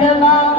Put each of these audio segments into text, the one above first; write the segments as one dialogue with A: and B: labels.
A: Yeah.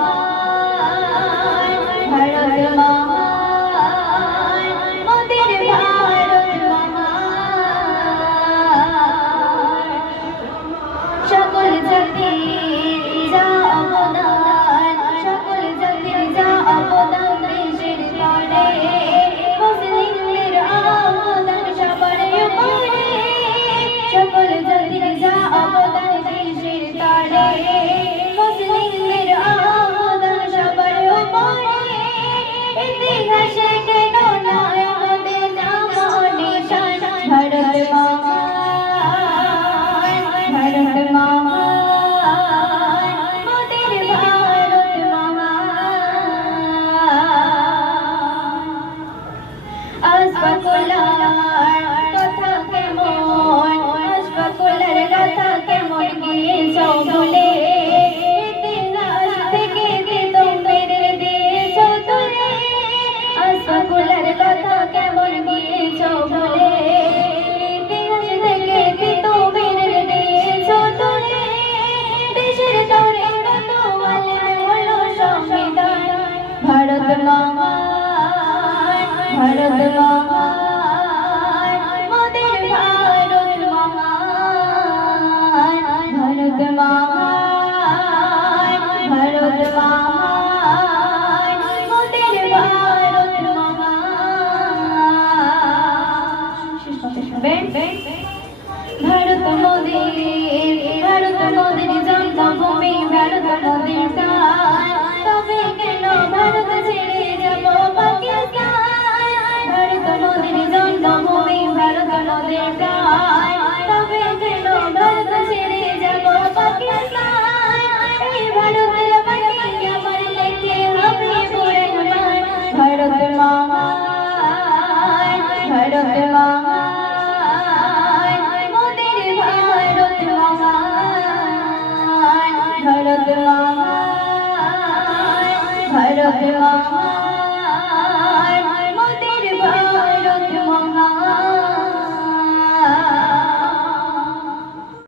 A: Pakola. Bharat মহান মোদের ভারত মহান মহান ভারত মহান ভারত মহান